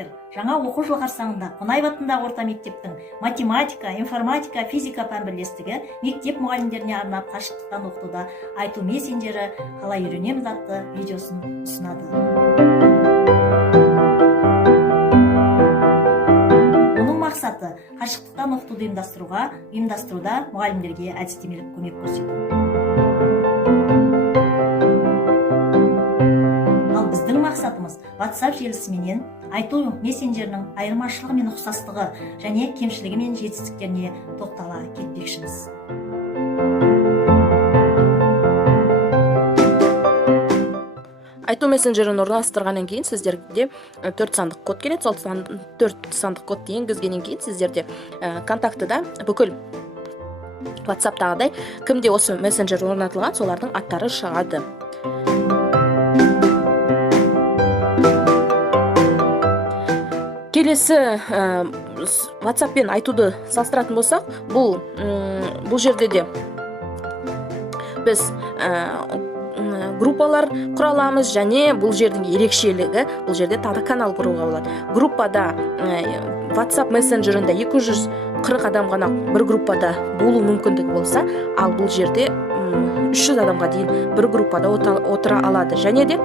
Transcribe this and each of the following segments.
студенттер, жаңа оқу жыл қарсаңында Қонаев атындағы орта мектептің математика, информатика, физика пән бірлестігі мектеп мұғалімдеріне арнап қашықтықтан оқытуда айту мессенджері қалай үйренеміз атты видеосын ұсынады. Оның мақсаты қашықтықтан оқытуды ұйымдастыруда мұғалімдерге әдістемелік көмек көрсету. Біздің мақсатымыз WhatsApp желісіменен айту мессенджерінің айырмашылығы мен ұқсастығы және кемшілігі мен жетістіктеріне тоқтала кетпекшіміз. Айту мессенджерін орналастырғаннан кейін сіздерде 4 сандық код келеді. Сол 4 сандық кодты енгізгеннен кейін сіздерде контактыда бүкіл WhatsApp-тағыдай кімде осы мессенджер орнатылған, солардың аттары шығады. Келесі WhatsApp пен айтуды салыстыратын болсақ, бұл жерде де біз группалар құра аламыз, және бұл жердің ерекшелігі, бұл жерде тағы канал құруға болады. Группада WhatsApp мессенджерінде 240 адам ғана бір группада болу мүмкіндігі болса, ал бұл жерде 300 адамға дейін бір группада отыра алады. Және де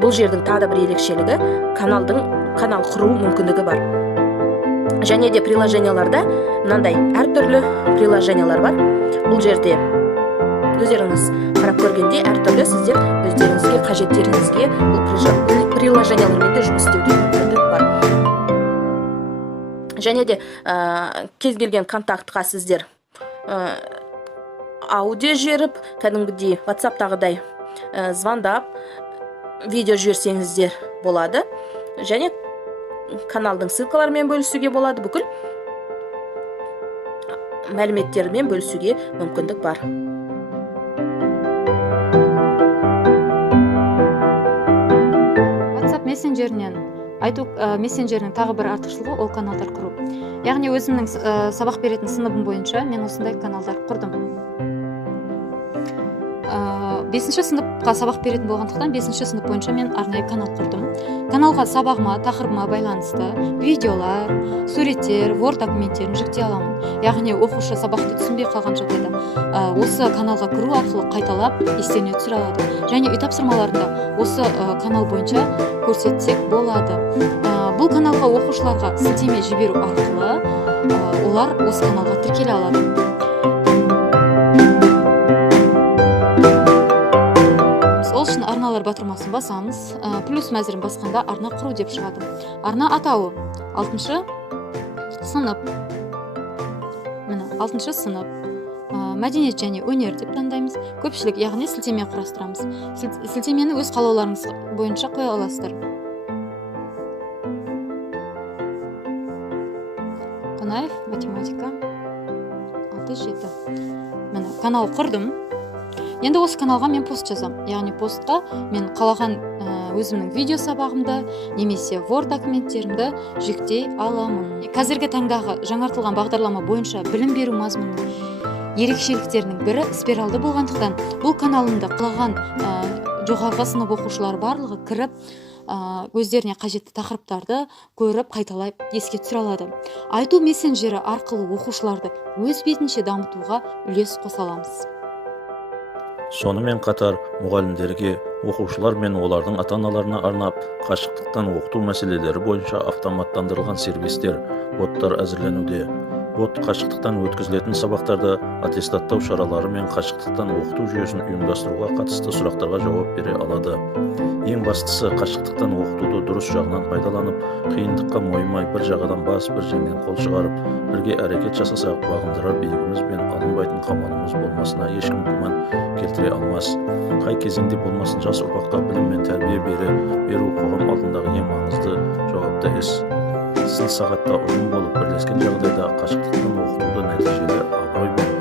бұл жердің тағы бір ерекшелігі канал құру мүмкіндігі бар. Және де приложенияларда мынандай әртүрлі приложениялар бар. Бұл жерде өздеріңіз қарап көргенде әртүрлі сіздер өздеріңізге қажеттеріңізге бұл приложениялармен де жұмыс істеуге мүмкіндік бар. Және де кез келген контактқа сіздер аудио жіберіп, кәдімгідей WhatsApp-тағыдай звондап, видео жіберсеңіздер болады. Және каналдың ссылкаларымен бөлісуге болады, бүкіл мәліметтермен бөлісуге мүмкіндік бар. WhatsApp мессенджерінен айту мессенджерінің тағы бір артықшылығы ол каналдар құру. Яғни өзімнің сабақ беретін сыныбым бойынша мен осындай каналдар құрдым. 5-ші сыныпқа сабақ беретін болғандықтан 5-ші сынып бойынша мен арнайы канал құрдым. Каналға сабағыма, тақырыбыма байланысты видеолар, суреттер, Word документтерін жүктей аламын. Яғни оқушы сабақты түсінбей қалған жағдайда осы каналға кіру арқылы қайталап естеріне түсіре алады. Және үй тапсырмаларында осы канал бойынша көрсетсек болады. Бұл каналға оқушыларға сілтеме жіберу арқылы олар осы каналға тіркеле алады. Арналар батырмасын басамыз, плюс мәзірін басқанда арна құру деп шығады. Арна атауы 6-шы сынып. Міне, 6-шы сынып. Мәдениет және өнер деп таңдаймыз. Көпшілік, яғни сілтеме құрастырамыз. Сілтемені өз қалауларыңыз бойынша қоя аласыздар. Қонаев математика 6-7. Міне, канал құрдым. Енді осы каналға мен пост жазам. Яғни постқа мен қалаған өзімнің видео сабағымды немесе Word документтерімді жүктей аламын. Қазіргі таңдағы жаңартылған бағдарлама бойынша білім беру мазмұнының ерекшеліктерінің бірі спиралды болғандықтан, бұл каналымда қалаған жоғарғы сынып оқушылары барлығы кіріп, өздеріне қажетті тақырыптарды көріп, қайталай еске түсіре алады. Айту мессенджері арқылы оқушыларды өз бетінше дамытуға үлес қоса аламыз. Сонымен қатар мұғалімдерге оқушылар мен олардың ата-аналарына арнап қашықтықтан оқыту мәселелері бойынша автоматтандырылған сервистер, боттар әзірленуде. Бот қашықтықтан өткізілетін сабақтарда аттестаттау шаралары мен қашықтықтан оқыту жүйесін ұйымдастыруға қатысты сұрақтарға жауап бере алады. Ең бастысы қашықтықтан оқытуды дұрыс жағынан пайдаланып, қиындыққа мойымай бір жағадан бас, бір жеңнен қол шығарып, бірге әрекет жасасақ, бағындырар биігіміз бен алынбайтын қамалымыз болмасына ешкім күмән келтіре алмас. Қай кезеңде болмасын жас ұрпаққа білім мен тәрбие беру қоғам алдындағы ең маңызды жауапты іс. Сын сағатта ұйым болып бірлескен жағдайда қашықтықтан оқытуды нәтижелі абыроймен